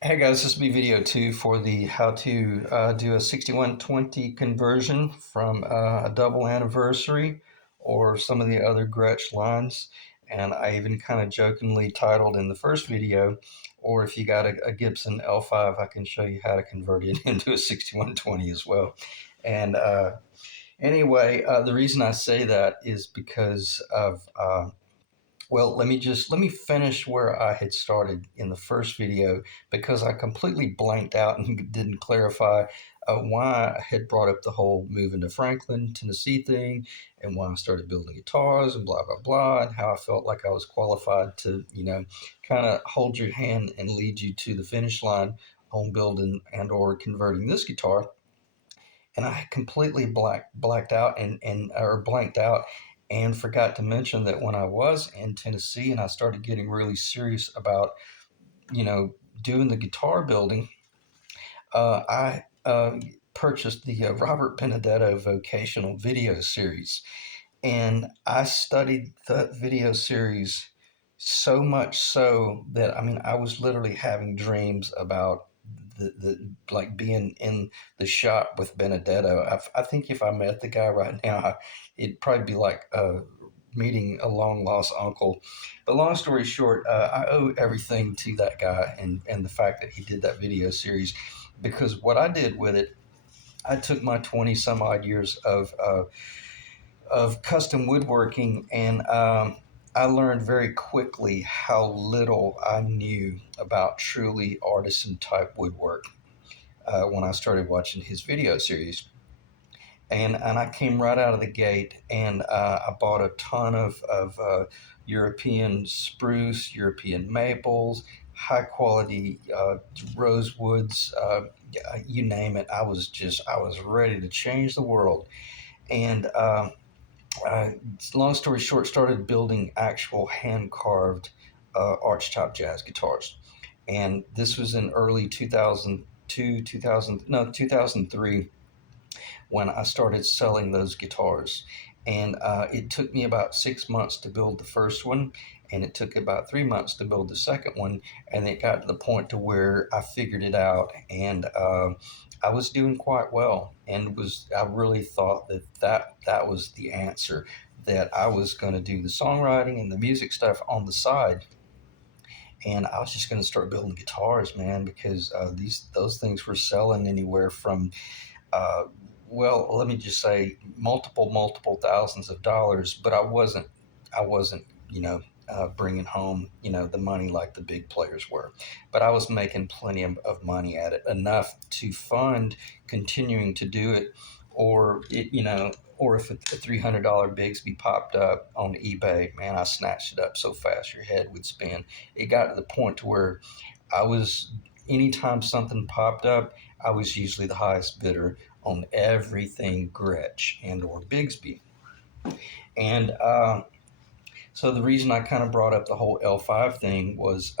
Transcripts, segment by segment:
Hey guys, this will be video 2 for the how to do a 6120 conversion from a double anniversary or some of the other Gretsch lines. And I even kind of jokingly titled in the first video, or if you got a Gibson L5, I can show you how to convert it into a 6120 as well. And anyway, the reason I say that is because of well, let me finish where I had started in the first video because I completely blanked out and didn't clarify why I had brought up the whole moving to Franklin, Tennessee thing, and why I started building guitars and blah blah blah, and how I felt like I was qualified to, kind of hold your hand and lead you to the finish line on building and or converting this guitar. And I completely blacked out and or blanked out and forgot to mention that when I was in Tennessee and I started getting really serious about you know doing the guitar building, I purchased the Robert Benedetto vocational video series, and I studied the video series so much so that I was literally having dreams about the like being in the shop with Benedetto. I think if I met the guy right now, it'd probably be like meeting a long lost uncle. But long story short, I owe everything to that guy and the fact that he did that video series, because what I did with it, I took my 20 some odd years of custom woodworking, and I learned very quickly how little I knew about truly artisan type woodwork when I started watching his video series. And I came right out of the gate, and I bought a ton of European spruce, European maples, high quality rosewoods, you name it. I was ready to change the world. And uh, long story short, started building actual hand carved archtop jazz guitars. And this was in early 2002, 2000, no, 2003 when I started selling those guitars. And it took me about 6 months to build the first one, and it took about 3 months to build the second one. And it got to the point to where I figured it out, and I was doing quite well. And I really thought that was the answer. That I was going to do the songwriting and the music stuff on the side, and I was just going to start building guitars, man, because those things were selling anywhere from uh, well, let me just say multiple thousands of dollars, but I wasn't, bringing home, the money like the big players were. But I was making plenty of money at it, enough to fund continuing to do it, or if a $300 Bigsby popped up on eBay, man, I snatched it up so fast your head would spin. It got to the point to where I was, anytime something popped up, I was usually the highest bidder on everything Gretsch and or Bigsby. And so the reason I kind of brought up the whole L5 thing was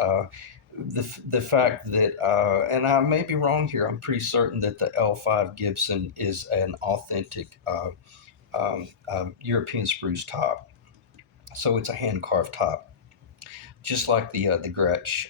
the fact that, and I may be wrong here, I'm pretty certain that the L5 Gibson is an authentic European spruce top. So it's a hand carved top, just like the Gretsch.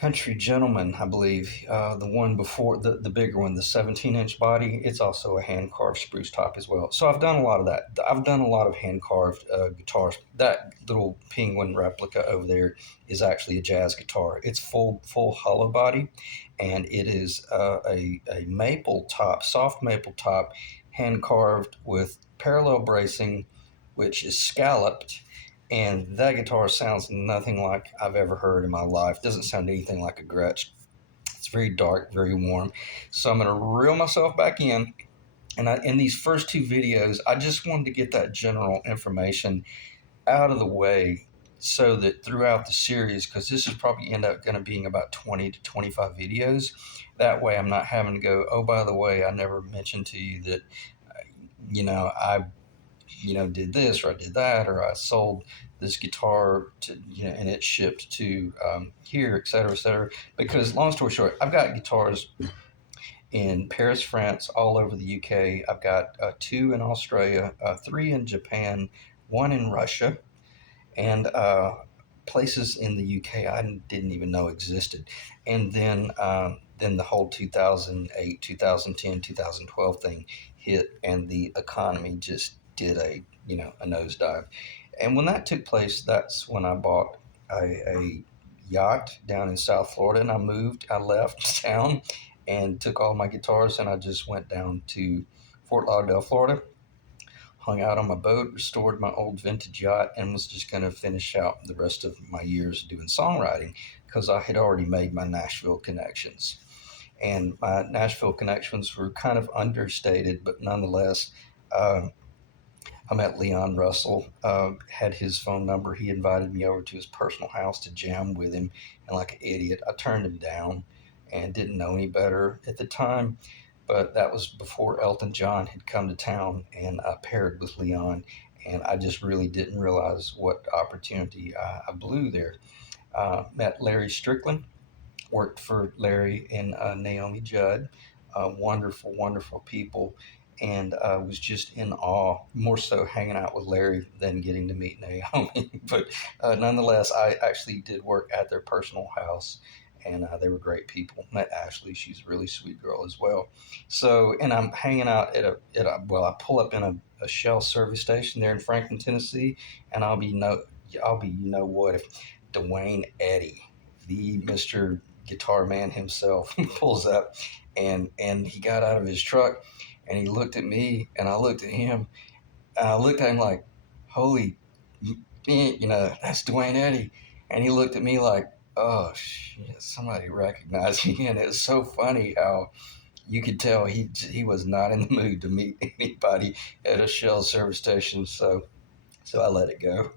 Country Gentleman, I believe, the one before the bigger one, the 17-inch body, it's also a hand carved spruce top as well. So I've done a lot of that. I've done a lot of hand carved guitars. That little penguin replica over there is actually a jazz guitar. It's full hollow body, and it is a maple top, soft maple top, hand carved with parallel bracing, which is scalloped, and that guitar sounds nothing like I've ever heard in my life. Doesn't sound anything like a Gretsch. It's very dark, very warm. So I'm going to reel myself back in. And in these first two videos, I just wanted to get that general information out of the way so that throughout the series, because this is probably end up going to being about 20 to 25 videos, that way I'm not having to go, oh, by the way, I never mentioned to you that, I did this or I did that, or I sold this guitar to, and it shipped to here, et cetera, et cetera. Because long story short, I've got guitars in Paris, France, all over the UK. I've got two in Australia, three in Japan, one in Russia, and places in the UK I didn't even know existed. And then the whole 2008, 2010, 2012 thing hit, and the economy just did a nosedive. And when that took place, that's when I bought a yacht down in South Florida, and I left town and took all my guitars, and I just went down to Fort Lauderdale, Florida, hung out on my boat, restored my old vintage yacht, and was just going to finish out the rest of my years doing songwriting because I had already made my Nashville connections. And my Nashville connections were kind of understated, but nonetheless, uh, I met Leon Russell, had his phone number. He invited me over to his personal house to jam with him. And like an idiot, I turned him down and didn't know any better at the time. But that was before Elton John had come to town, and I paired with Leon. And I just really didn't realize what opportunity I blew there. Met Larry Strickland, worked for Larry and Naomi Judd, wonderful, wonderful people, and was just in awe, more so hanging out with Larry than getting to meet Naomi. But nonetheless, I actually did work at their personal house. And they were great people. Met Ashley; she's a really sweet girl as well. So, and I'm hanging out well, I pull up in a Shell service station there in Franklin, Tennessee, and I'll be you know what if Dwayne Eddy, the Mister Guitar Man himself, pulls up, and he got out of his truck, and he looked at me, and I looked at him, and I looked at him like, holy, that's Dwayne Eddy, and he looked at me like, oh shit, somebody recognized me, and it was so funny how you could tell he was not in the mood to meet anybody at a Shell service station, so I let it go.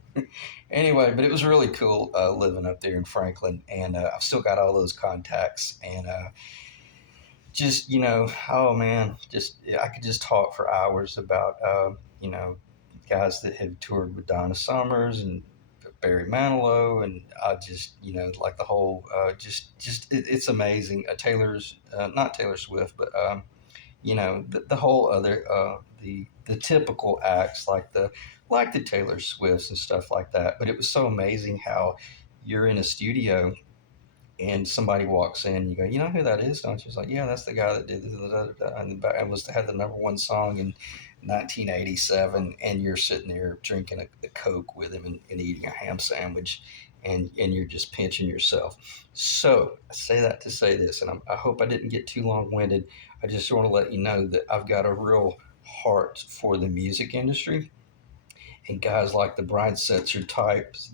Anyway, but it was really cool living up there in Franklin, and I've still got all those contacts, and just oh man, just I could just talk for hours about guys that have toured with Donna Summers and Barry Manilow, and I just like the whole it's amazing. Taylor's not Taylor Swift, but the whole other the typical acts like the Taylor Swifts and stuff like that. But it was so amazing how you're in a studio and somebody walks in, you go, you know who that is, don't you? It's like, yeah, that's the guy that did and was had the number one song in 1987, and you're sitting there drinking a Coke with him and eating a ham sandwich, and you're just pinching yourself. So I say that to say this, and I hope I didn't get too long winded. I just want to let you know that I've got a real heart for the music industry, and guys like the Brian Setzer types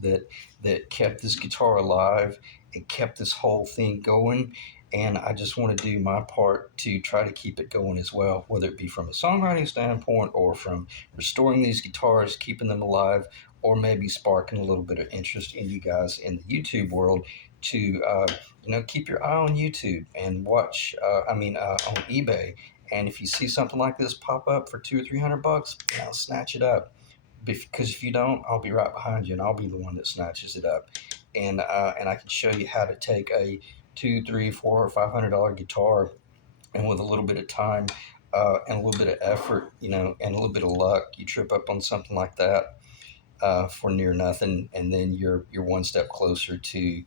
that kept this guitar alive and kept this whole thing going. And I just want to do my part to try to keep it going as well, whether it be from a songwriting standpoint or from restoring these guitars, keeping them alive, or maybe sparking a little bit of interest in you guys in the YouTube world to keep your eye on YouTube and watch. On eBay. And if you see something like this pop up for 200 or 300 bucks, snatch it up, because if you don't, I'll be right behind you, and I'll be the one that snatches it up, and I can show you how to take a two, three, four, or $500 guitar, and with a little bit of time and a little bit of effort, and a little bit of luck, you trip up on something like that for near nothing, and then you're one step closer to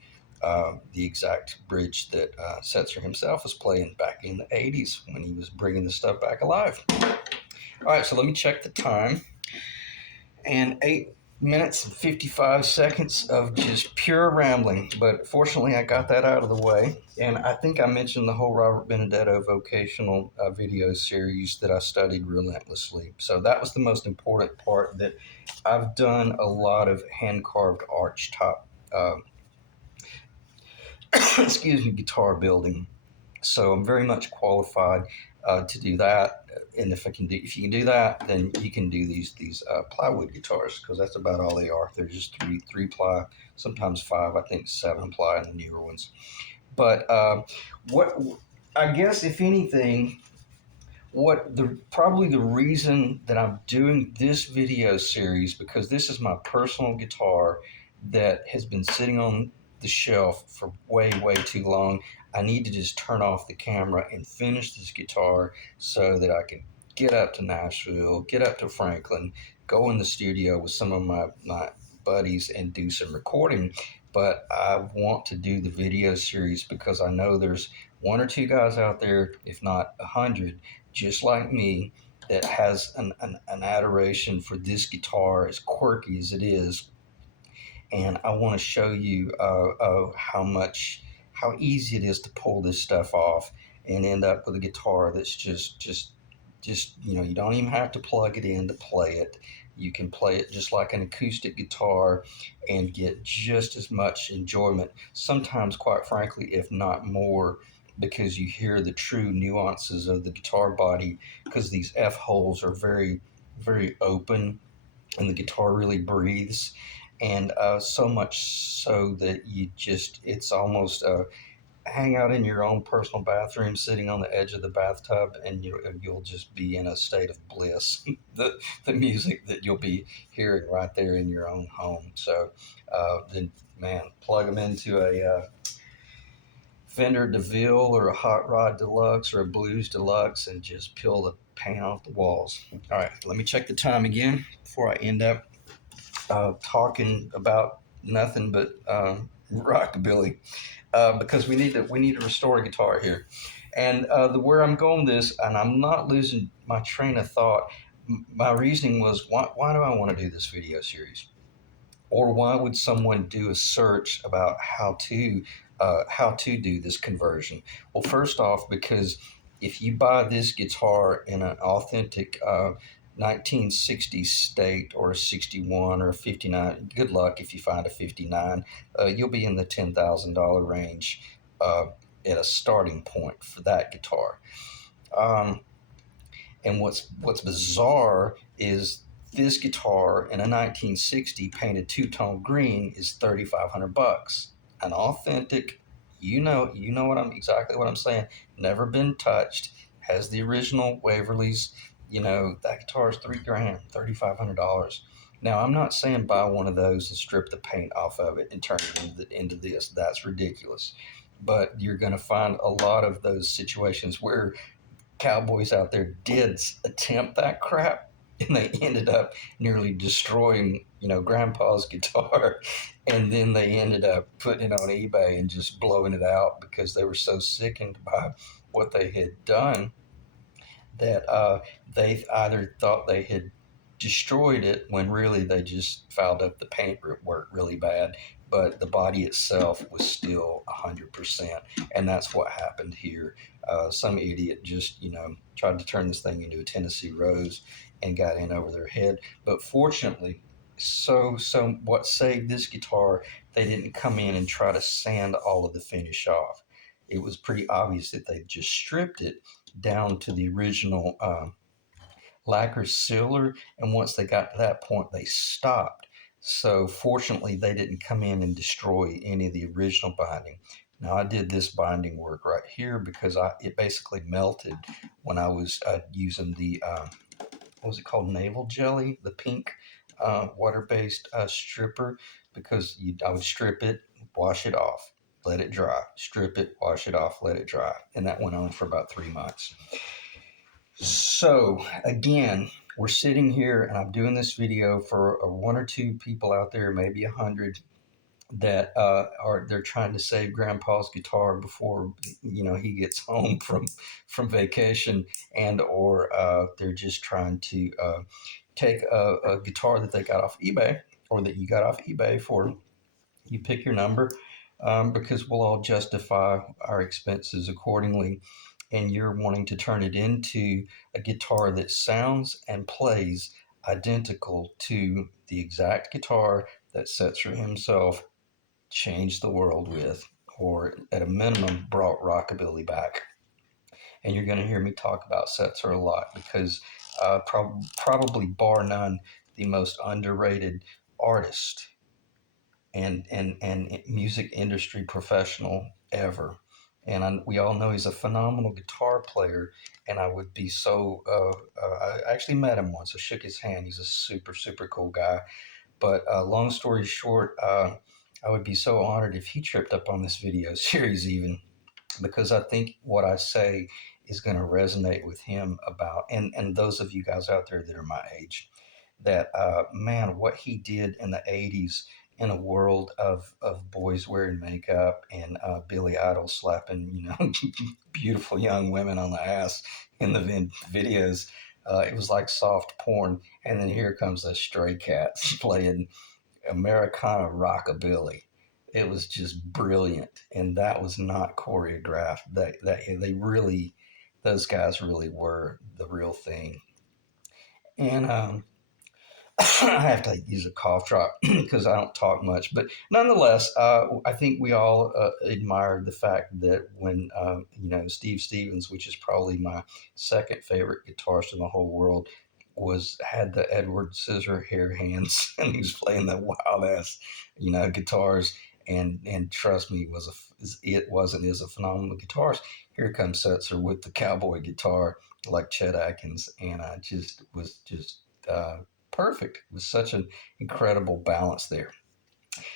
the exact bridge that Setzer himself was playing back in the '80s when he was bringing the stuff back alive. All right, so let me check the time. And 8 minutes and 55 seconds of just pure rambling. But fortunately, I got that out of the way. And I think I mentioned the whole Robert Benedetto vocational video series that I studied relentlessly. So that was the most important part, that I've done a lot of hand carved arch top, excuse me, guitar building. So I'm very much qualified to do that. And if you can do that, then you can do these plywood guitars, because that's about all they are. They're just three ply, sometimes five. I think 7 ply in the newer ones. But what I guess, if anything, probably the reason that I'm doing this video series, because this is my personal guitar that has been sitting on the shelf for way, way too long. I need to just turn off the camera and finish this guitar so that I can get up to Nashville, get up to Franklin, go in the studio with some of my buddies and do some recording. But I want to do the video series because I know there's one or two guys out there, if not 100, just like me, that has an adoration for this guitar, as quirky as it is. And I want to show you how easy it is to pull this stuff off and end up with a guitar that's just you don't even have to plug it in to play it. You can play it just like an acoustic guitar and get just as much enjoyment, sometimes quite frankly, if not more, because you hear the true nuances of the guitar body, because these F holes are very open and the guitar really breathes, and so much so that it's almost hang out in your own personal bathroom, sitting on the edge of the bathtub, and you'll just be in a state of bliss. The music that you'll be hearing right there in your own home. So then, man, plug them into a Fender DeVille or a Hot Rod Deluxe or a Blues Deluxe, and just peel the paint off the walls. All right, let me check the time again before I end up talking about nothing but rockabilly, because we need to restore a guitar here, and where I'm going with this, and I'm not losing my train of thought. My reasoning was, why do I want to do this video series? Or why would someone do a search about how to do this conversion? Well, first off, because if you buy this guitar in an authentic 1960s state, or a 61 or a 59, good luck if you find a 59. You'll be in the $10,000 range uh, at a starting point for that guitar. Um, and what's bizarre is this guitar in a 1960 painted two-tone green is $3,500. An authentic, you know what I'm exactly what I'm saying. Never been touched. Has the original Waverleys. That guitar is 3 grand, $3,500. Now I'm not saying buy one of those and strip the paint off of it and turn it into this. That's ridiculous. But you're going to find a lot of those situations where cowboys out there did attempt that crap, and they ended up nearly destroying grandpa's guitar, and then they ended up putting it on eBay and just blowing it out because they were so sickened by what they had done that they either thought they had destroyed it when really they just fouled up the paint work really bad, but the body itself was still 100%. And that's what happened here. Some idiot just tried to turn this thing into a Tennessee Rose and got in over their head. But fortunately, so what saved this guitar, they didn't come in and try to sand all of the finish off. It was pretty obvious that they just stripped it down to the original lacquer sealer, and once they got to that point, they stopped. So fortunately, they didn't come in and destroy any of the original binding. Now I did this binding work right here because it basically melted when I was using the what was it called, navel jelly, the pink water-based stripper, because I would strip it, wash it off, let it dry, strip it, wash it off, let it dry, and that went on for about 3 months. So again, we're sitting here and I'm doing this video for one or two people out there, maybe 100, that they're trying to save grandpa's guitar before he gets home from vacation, and or they're just trying to take a guitar that they got off eBay, or that you got off eBay for, you pick your number, because we'll all justify our expenses accordingly, and you're wanting to turn it into a guitar that sounds and plays identical to the exact guitar that Setzer himself changed the world with, or at a minimum brought rockabilly back. And you're going to hear me talk about Setzer a lot because probably bar none, the most underrated artist and music industry professional ever. And we all know he's a phenomenal guitar player. And I would be so, I actually met him once. I shook his hand. He's a super, super cool guy. But long story short, I would be so honored if he tripped up on this video series, even because I think what I say is going to resonate with him, and those of you guys out there that are my age. that man, what he did in the '80s in a world of boys wearing makeup and Billy Idol slapping, beautiful young women on the ass in the videos. It was like soft porn. And then here comes the Stray Cats playing Americana rockabilly. It was just brilliant, and that was not choreographed. That they really, those guys really were the real thing. And I have to use a cough drop because I don't talk much. But nonetheless, I think we all admired the fact that when, Steve Stevens, which is probably my second favorite guitarist in the whole world, had the Edward Scissor hair hands and he was playing the wild ass, guitars. And trust me, it wasn't as a phenomenal guitarist. Here comes Setzer with the cowboy guitar like Chet Atkins, and I just was just. Perfect. It was such an incredible balance there.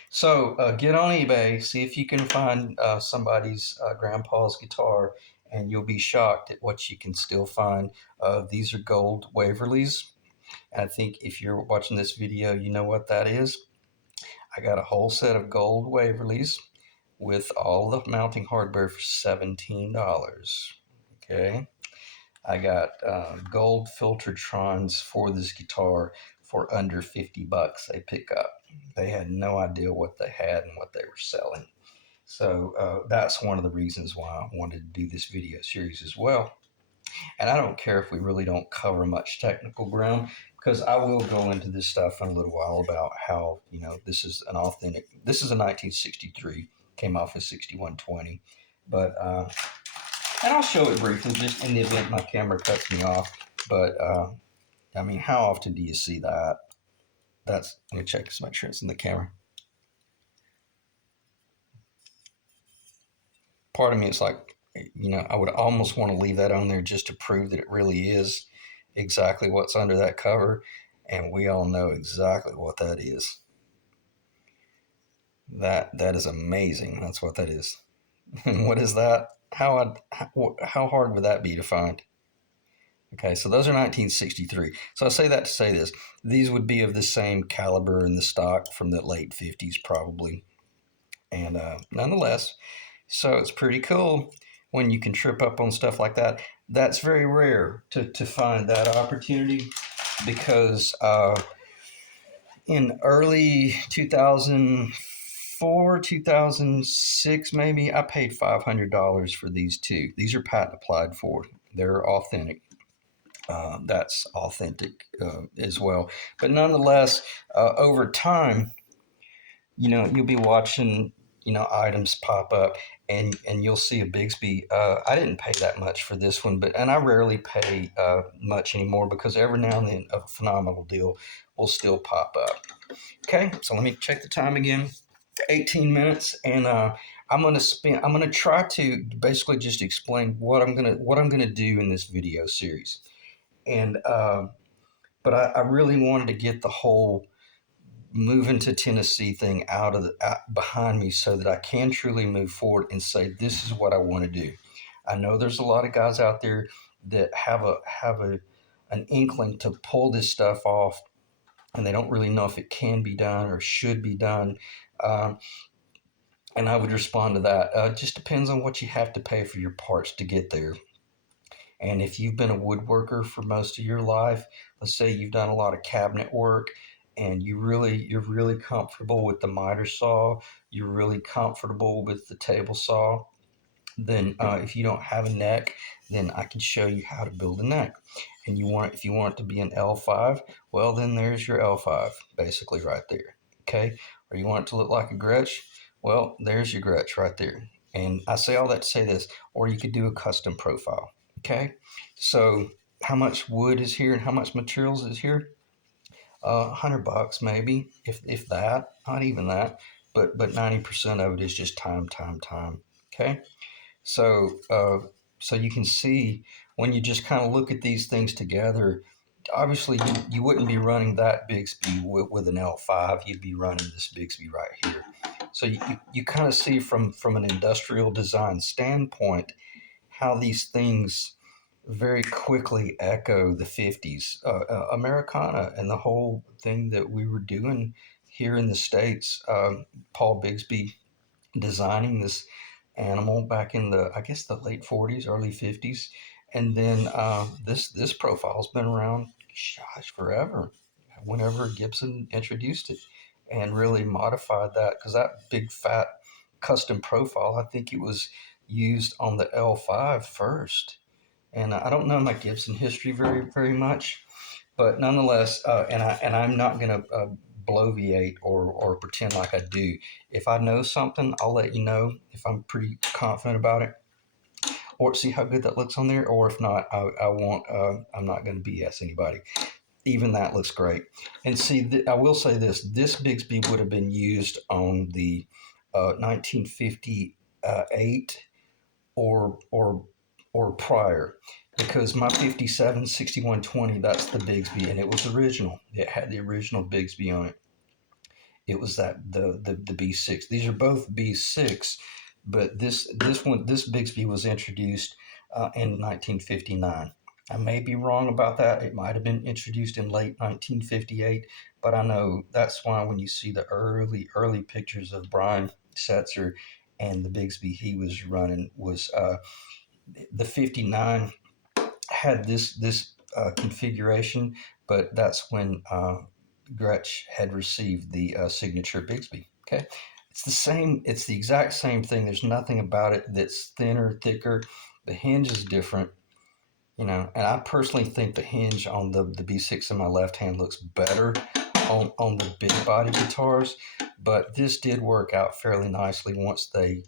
So get on eBay, see if you can find somebody's grandpa's guitar, and you'll be shocked at what you can still find. These are gold Waverleys. And I think if you're watching this video, you know what that is. I got a whole set of gold Waverleys with all the mounting hardware for $17. Okay. I got gold Filtertrons for this guitar for under $50 they pick up. They had no idea what they had and what they were selling. So that's one of the reasons why I wanted to do this video series as well. And I don't care if we really don't cover much technical ground, because I will go into this stuff in a little while about how, this is a 1963, came off a 6120. But and I'll show it briefly just in the event my camera cuts me off. But I mean, how often do you see that? Let me check this, make sure it's in the camera. Part of me is like, I would almost want to leave that on there just to prove that it really is exactly what's under that cover. And we all know exactly what that is. That is amazing. That's what that is. And what is that? How hard would that be to find? Okay, so those are 1963. So I say that to say this. These would be of the same caliber in the stock from the late 50s, probably. And nonetheless, so it's pretty cool when you can trip up on stuff like that. That's very rare to find that opportunity, because in early 2004, 2006, maybe, I paid $500 for these two. These are patent applied for. They're authentic. That's authentic as well. But nonetheless, over time, you'll be watching, items pop up, and you'll see a Bigsby. I didn't pay that much for this one, and I rarely pay much anymore, because every now and then a phenomenal deal will still pop up. Okay, so let me check the time again. 18 minutes, and I'm gonna try to basically just explain what I'm gonna do in this video series. And but I really wanted to get the whole moving to Tennessee thing out behind me, so that I can truly move forward and say this is what I want to do. I know there's a lot of guys out there that have an inkling to pull this stuff off, and they don't really know if it can be done or should be done. Um, and I would respond to that. It just depends on what you have to pay for your parts to get there. And if you've been a woodworker for most of your life, let's say you've done a lot of cabinet work, and you're really comfortable with the miter saw, you're really comfortable with the table saw, then if you don't have a neck, then I can show you how to build a neck. And if you want it to be an L5, well, then there's your L5, basically right there. Okay, or you want it to look like a Gretsch, well, there's your Gretsch right there. And I say all that to say this, or you could do a custom profile. Okay, so how much wood is here and how much materials is here? $100 maybe, if that, not even that. But 90% of it is just time, time, time. Okay, so so you can see, when you just kind of look at these things together, obviously you wouldn't be running that Bixby with an L5. You'd be running this Bixby right here. So you kind of see from an industrial design standpoint how these things very quickly echo the 50s Americana and the whole thing that we were doing here in the States. Paul Bigsby designing this animal back in the, I guess, the late 40s, early 50s. And then this profile's been around, gosh, forever. Whenever Gibson introduced it and really modified that, because that big fat custom profile, I think it was used on the L5 first. And I don't know my Gibson history very much, but nonetheless, I'm not going to bloviate or pretend like I do. If I know something, I'll let you know if I'm pretty confident about it, or see how good that looks on there. Or if not, I won't. I'm not going to BS anybody. Even that looks great. And see, I will say this: this Bigsby would have been used on the 1958 or prior, because my 57 6120, that's the Bigsby, and it was original. It had the original Bigsby on it. It was that the B6. These are both B6, but this Bigsby was introduced in 1959. I may be wrong about that. It might have been introduced in late 1958, but I know that's why when you see the early pictures of Brian Setzer and the Bigsby he was running was the 59 had this configuration, but that's when Gretsch had received the signature Bigsby. Okay, it's the same. It's the exact same thing. There's nothing about it that's thinner, thicker. The hinge is different, and I personally think the hinge on the B6 in my left hand looks better on the big body guitars, but this did work out fairly nicely once they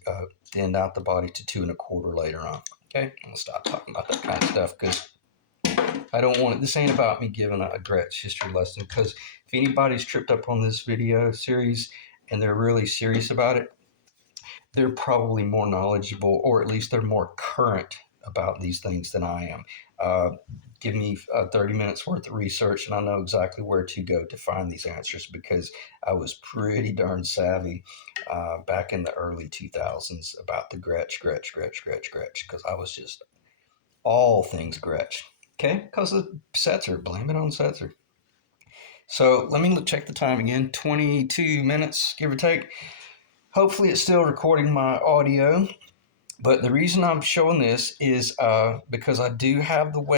thinned out the body to 2 1/4 later on. Okay, I'm gonna stop talking about that kind of stuff because I don't want it. This ain't about me giving a Gretsch history lesson, because if anybody's tripped up on this video series and they're really serious about it, they're probably more knowledgeable, or at least they're more current about these things than I am. Give me 30 minutes worth of research and I know exactly where to go to find these answers, because I was pretty darn savvy back in the early 2000s about the Gretsch, because I was just all things Gretsch. Okay, because of Setzer, blame it on Setzer. So let me check the time again, 22 minutes, give or take. Hopefully it's still recording my audio, but the reason I'm showing this is because I do have the